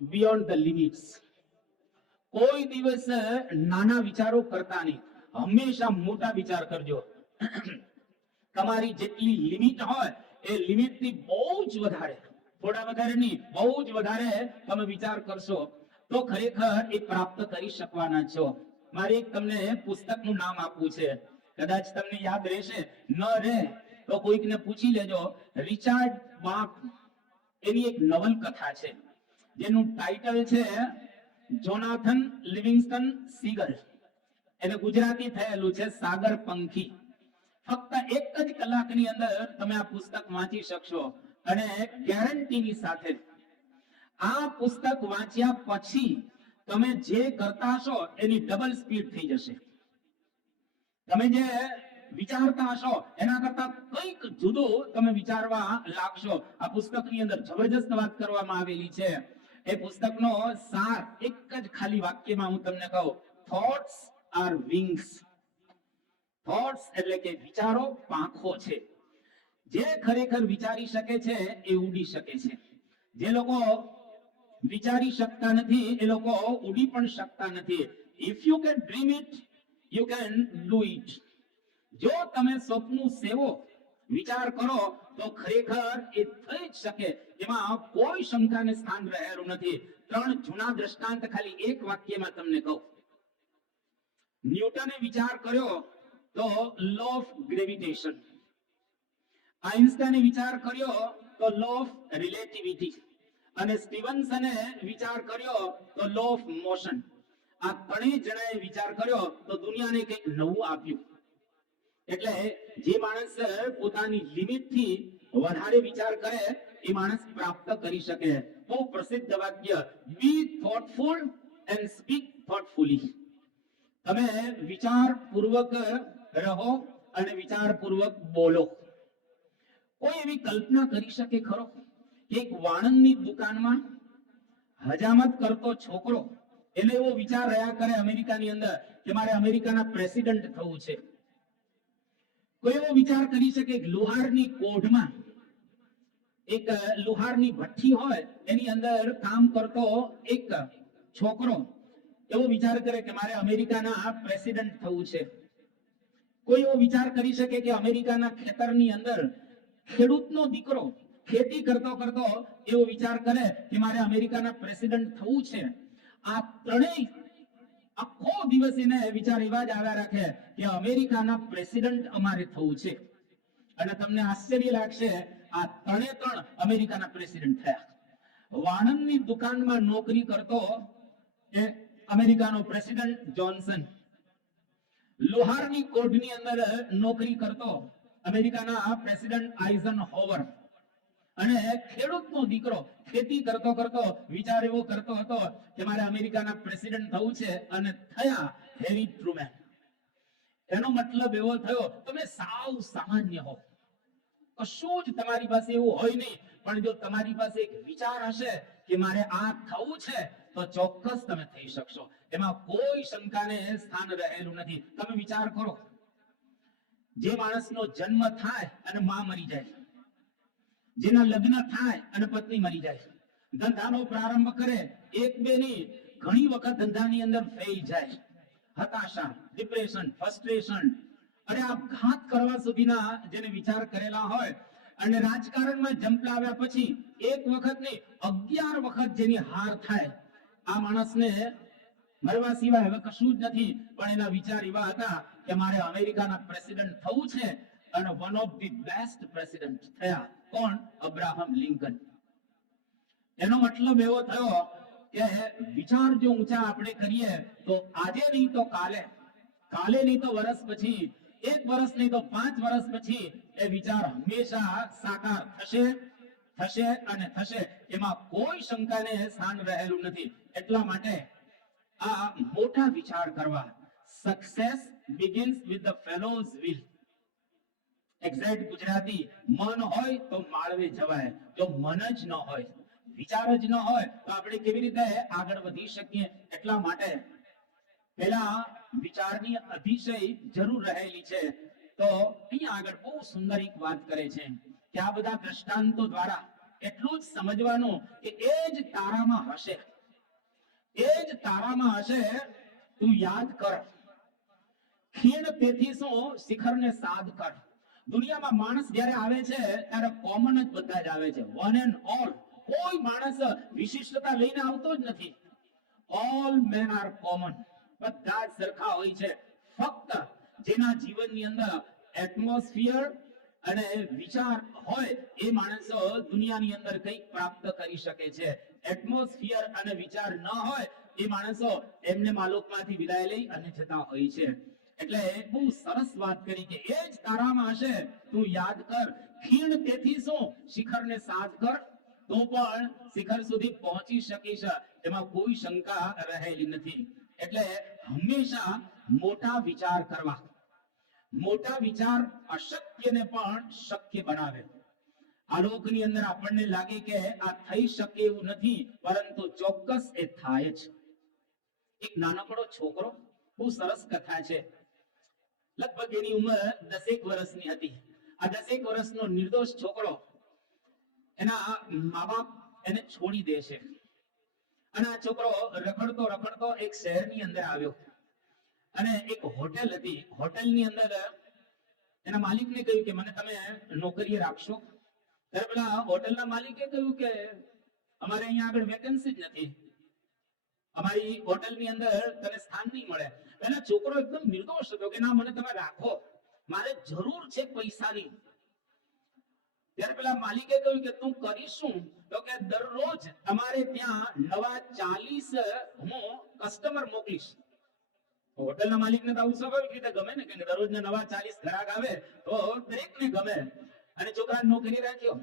beyond the limits. કોઈ દિવસ નાના વિચારો કરતા નહીં, હંમેશા મોટા વિચાર કરજો. તમારી જેટલી લિમિટ હોય એ લિમિટ થી બહુ જ વધારે, થોડા વધારે નહીં, બહુ જ વધારે તમે વિચાર કરશો તો ખરેખર એ પ્રાપ્ત કરી શકવાના છો. મારે એક તમને પુસ્તકનું નામ આપવું છે, કદાચ તમને યાદ રહેશે, ન રહે તો કોઈકને પૂછી લેજો. રિચાર્ડ બાર્ક એની એક નવલકથા છે જેનું ટાઇટલ છે જોનાથન લિવિંગસ્ટન સીગલ. એને ગુજરાતી થયેલું છે સાગર પંખી. ફક્ત એક જ કલાકની અંદર તમે આ પુસ્તક વાંચી શકશો અને ગેરંટીની સાથે આ પુસ્તક વાંચ્યા પછી તમે જે કરતા હશો એની ડબલ સ્પીડ થઈ જશે. તમે જે વિચારતા હશો એના કરતા કંઈક જુદું તમે વિચારવા લાગશો. આ પુસ્તકની અંદર જબરજસ્ત વાત કરવામાં આવેલી છે. એ પુસ્તકનો સાર એક જ ખાલી વાક્યમાં હું તમને કહું, થોટ્સ આર વિંગ્સ. થોટ્સ એટલે કે વિચારો પાંખો છે. જે ખરેખર વિચારી શકે છે એ ઉડી શકે છે. જે લોકો વિચારી શકતા નથી એ લોકો ઉડી પણ શકતા નથી. If you can dream it, you can do it. જો તમે સ્વપ્ન સેવો, વિચાર કરો તો ખરેખર એ થઈ જ શકે, એમાં કોઈ શંકાને સ્થાન રહેલું નથી. 3 જૂના દ્રષ્ટાંત ખાલી એક વાક્યમાં તમને કહું. ન્યૂટને વિચાર કર્યો તો લો ઓફ ગ્રેવિટેશન. આઇન્સ્ટાઈને વિચાર કર્યો તો લો ઓફ રિલેટિવિટી. અને સ્ટીવનસને વિચાર કર્યો તો લો ઓફ મોશન. આ ત્રણેય જણાએ વિચાર કર્યો તો દુનિયાને કંઈક નવું આપ્યું. એટલે જે માણસ પોતાની લિમિટ થી વધારે વિચાર કરે એ માણસ પ્રાપ્ત કરી શકે. બહુ પ્રસિદ્ધ વાક્ય, બી થોટફુલ એન્ડ સ્પીક થોટફુલી. તમે વિચારપૂર્વક રહો અને વિચારપૂર્વક બોલો. કોઈ એવી કલ્પના કરી શકે ખરો કે એક વાણંદની દુકાનમાં હજામત કરતો છોકરો, એને એવો વિચાર રહ્યા કરે અમેરિકાની અંદર કે મારે અમેરિકાના પ્રેસિડેન્ટ થવું છે. કોઈ એવો વિચાર કરી શકે લુહારની કોઢમાં એક લુહારની ભઠ્ઠી હોય એની અંદર કામ કરતો એક છોકરો એવો વિચાર કરે કે મારે અમેરિકાના પ્રેસિડેન્ટ થવું છે. કોઈ એવો વિચાર કરી શકે કે અમેરિકાના ખેતરની અંદર ખેડૂતનો દીકરો ખેતી કરતો કરતો એવો વિચાર કરે કે મારે અમેરિકાના પ્રેસિડેન્ટ થવું છે. આ ત્રણેય આખો દિવસ એને વિચાર એવા જ આવ્યા રાખે કે અમેરિકાના પ્રેસિડેન્ટ અમારે થવું છે. અને તમને આશ્ચર્ય લાગશે, આ ત્રણે ત્રણ અમેરિકાના પ્રેસિડેન્ટ થયા. વાણંદની દુકાનમાં નોકરી કરતો એ અમેરિકાનો પ્રેસિડેન્ટ જોન્સન, લોહારની કોઢની અંદર નોકરી કરતો અમેરિકાના પ્રેસિડેન્ટ આઇઝનહોવર, અને ખેડૂતનો દીકરો ખેતી કરતો કરતો વિચાર એવો કરતો હતો કે મારે અમેરિકાના પ્રેસિડેન્ટ થવું છે, અને થયા હેરી ટ્રુમેન. એનો મતલબ એવો થયો તમે સાવ સામાન્ય હો, કશું જ તમારી પાસે એવું હોય નહીં, પણ જો તમારી પાસે એક વિચાર હશે કે મારે આ થવું છે તો ચોક્કસ તમે થઈ શકશો. એમાં કોઈ શંકાને સ્થાન રહેલું નથી. તમે વિચાર કરો, જે માણસનો જન્મ થાય અને માં મરી જાય, જેના લગ્ન થાય અને પત્ની મરી જાય, ધંધાનો પ્રારંભ કરે, એક બે ની ઘણી વખત ધંધાની અંદર ફેલ જાય, હતાશા, ડિપ્રેશન, ફ્રસ્ટ્રેશન અને આપઘાત કરવા સુધીના જેને વિચાર કરેલા હોય, અને રાજકારણમાં જંપલાવ્યા પછી એક વખત નહીં 11 વખત જેની હાર થાય, આ માણસને મરવા સિવાય હવે કશું જ નથી. પણ એના વિચાર એવા હતા કે મારે અમેરિકાના પ્રેસિડેન્ટ થવું છે, અને one of the best president થયા. કોણ? Abraham Lincoln. એનો મતલબ એવો થયો કે વિચાર જો ઊંચા આપણે કરીએ તો આજે નહીં તો કાલે, કાલે નહીં તો વર્ષ પછી, એક વર્ષ નહીં તો 5 વર્ષ પછી એ વિચાર હંમેશા સાકાર થશે, થશે અને થશે. એમાં કોઈ શંકાને સ્થાન રહેલું નથી. એટલા માટે આ મોટા વિચાર કરવા. Success begins with the fellow's will. Exact Gujarati, મન હોય તો માળવે જવાય. જો મન જ ન હોય, વિચાર જ ન હોય તો આપણે કેવી રીતે આગળ વધી શકીએ? એટલા માટે પેલા વિચારની અતિશય જરૂર રહેલી છે. તો અહીંયા આગળ બહુ સુંદર એક વાત કરે છે કે આ બધા દ્રષ્ટાંતો દ્વારા એટલું જ સમજવાનું કે એ જ તારામાં હશે, એ જ તારામાં હશે. તું યાદ કર, ખીણ તેથી શું શિખરને સાદ કર. દુનિયામાં માણસ જ્યારે આવે છે ત્યારે કોમન જ બધા જ આવે છે, વન એન્ડ ઓલ. કોઈ માણસ વિશિષ્ટતા લઈને આવતો જ નથી. ઓલ મેન આર કોમન, બધા જ સરખા હોય છે. ફક્ત જેના જીવનની અંદર એટમોસ્ફિયર અને વિચાર હોય એ માણસો દુનિયાની અંદર કંઈક પ્રાપ્ત કરી શકે છે. એટમોસ્ફિયર અને વિચાર ન હોય એ માણસો એમને માલોકમાંથી વિદાય લઈ અને જતા હોય છે. એટલે બહુ સરસ વાત કરી કે એ જ તારામાં હશે, તું યાદ કર. ખીણ તેથી શું શિખરને સાદ કર, તો પણ શિખર સુધી પહોંચી શકીશ, એમાં કોઈ શંકા રહેલી નથી. એટલે હંમેશા મોટા વિચાર કરવા. મોટા વિચાર અશક્યને પણ શક્ય બનાવે. આલોકની અંદર આપણને લાગે કે આ થઈ શકે એવું નથી, પરંતુ ચોક્કસ એ થાય જ. એક નાનકડો છોકરો, બહુ સરસ કથા છે. લગભગ એની ઉંમર 10 વર્ષની હતી. આ 10 વર્ષનો નિર્દોષ છોકરો એના મા બાપ એને છોડી દે છે અને આ છોકરો રખડતો રખડતો એક શહેરની અંદર આવ્યો અને એક હોટેલ હતી. હોટેલની અંદર એના માલિકને કહ્યું કે મને તમે નોકરીએ રાખશો. ત્યારે પેલા હોટેલના માલિકે કહ્યું કે અમારે અહીંયા આગળ વેકેન્સી જ નથી, અમારી હોટેલની અંદર તને સ્થાન નહીં મળે. એના છોકરો એકદમ નિર્દોષ હતો કે ના, મને તમે રાખો, મારે જરૂર છે પૈસાની. ત્યારે પેલા માલિકે કહ્યું કે તું કરીશ શું? તો કે દરરોજ તમારે ત્યાં નવા 40 હું કસ્ટમર મોકલીશ. હોટલના માલિકને તો આવું સ્વાભાવિક રીતે ગમે ને, કે દરરોજના નવા 40 ગ્રાહક આવે તો દરેકને ગમે. અને છોકરાને નોકરી રાખ્યો.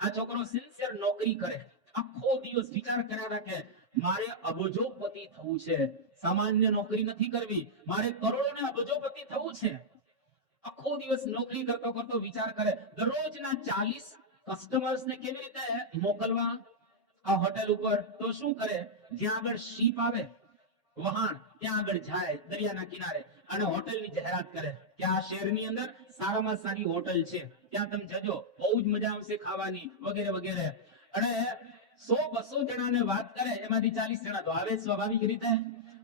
આ છોકરો સિન્સિયર નોકરી કરે, આખો દિવસ વિચાર કર્યા રાખે, મારે અબજોપતિ થવું છે, સામાન્ય નોકરી નથી કરવી, મારે કરોડો ને અબજોપતિ થવું છે. આખો દિવસ નોકરી કરતો કરતો વિચાર કરે, દરરોજના 40 કસ્ટમર્સને કેવી રીતે મોકલવા આ હોટેલ ઉપર. તો શું કરે, જ્યાં આગળ શીપ આવે વહાણ, ત્યાં આગળ જાય દરિયાના કિનારે અને હોટેલની જાહેરાત કરે કે આ શહેરની અંદર સારામાં સારી હોટેલ છે, ત્યાં તમે જજો, બહુ જ મજા આવશે ખાવાની, વગેરે વગેરે. અને 100-200 જણાને વાત કરે, એમાંથી 40 જણા તો આવે સ્વાભાવિક રીતે.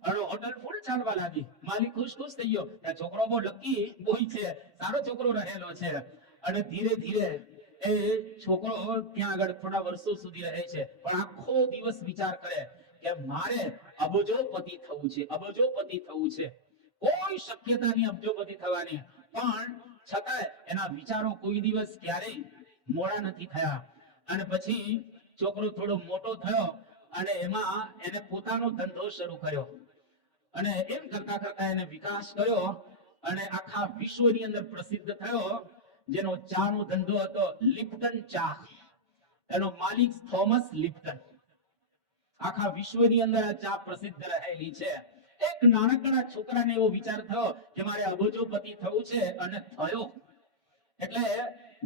અને હોટેલ ફૂલ ચાલવા લાગી. માલિક ખુશ થઈ ગયો, આ છોકરો બહુ લકી બોય છે, સારો છોકરો રહેલો છે. અને ધીરે ધીરે એ છોકરો ત્યાં આગળ થોડા વર્ષો સુધી રહે છે, પણ આખો દિવસ વિચાર કરે કે મારે અબજોપતિ થવું છે, અબજોપતિ થવું છે. કોઈ શક્યતા નહીં અબજોપતિ થવાની, પણ છતાંય એના વિચારો કોઈ દિવસ ક્યારેય મોડા નથી થયા. અને પછી છોકરો થોડો મોટો થયો અને એમાં એને પોતાનો ધંધો શરૂ કર્યો અને એમ કરતા કરતા એને વિકાસ કર્યો અને આખા વિશ્વની અંદર પ્રસિદ્ધ થયો. જેનો ચાનો ધંધો હતો, લિપ્ટન ચા. એનો માલિક થોમસ લિપ્ટન. આખા વિશ્વની અંદર આ ચા પ્રસિદ્ધ રહેલી છે. એક નાનકડા છોકરાને એવો વિચાર થયો કે મારે અબજોપતિ થવું છે, અને થયો. એટલે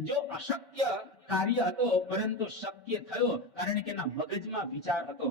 જો અશક્ય કાર્ય હતો પરંતુ શક્ય થયો, કારણ કે એના મગજમાં વિચાર હતો.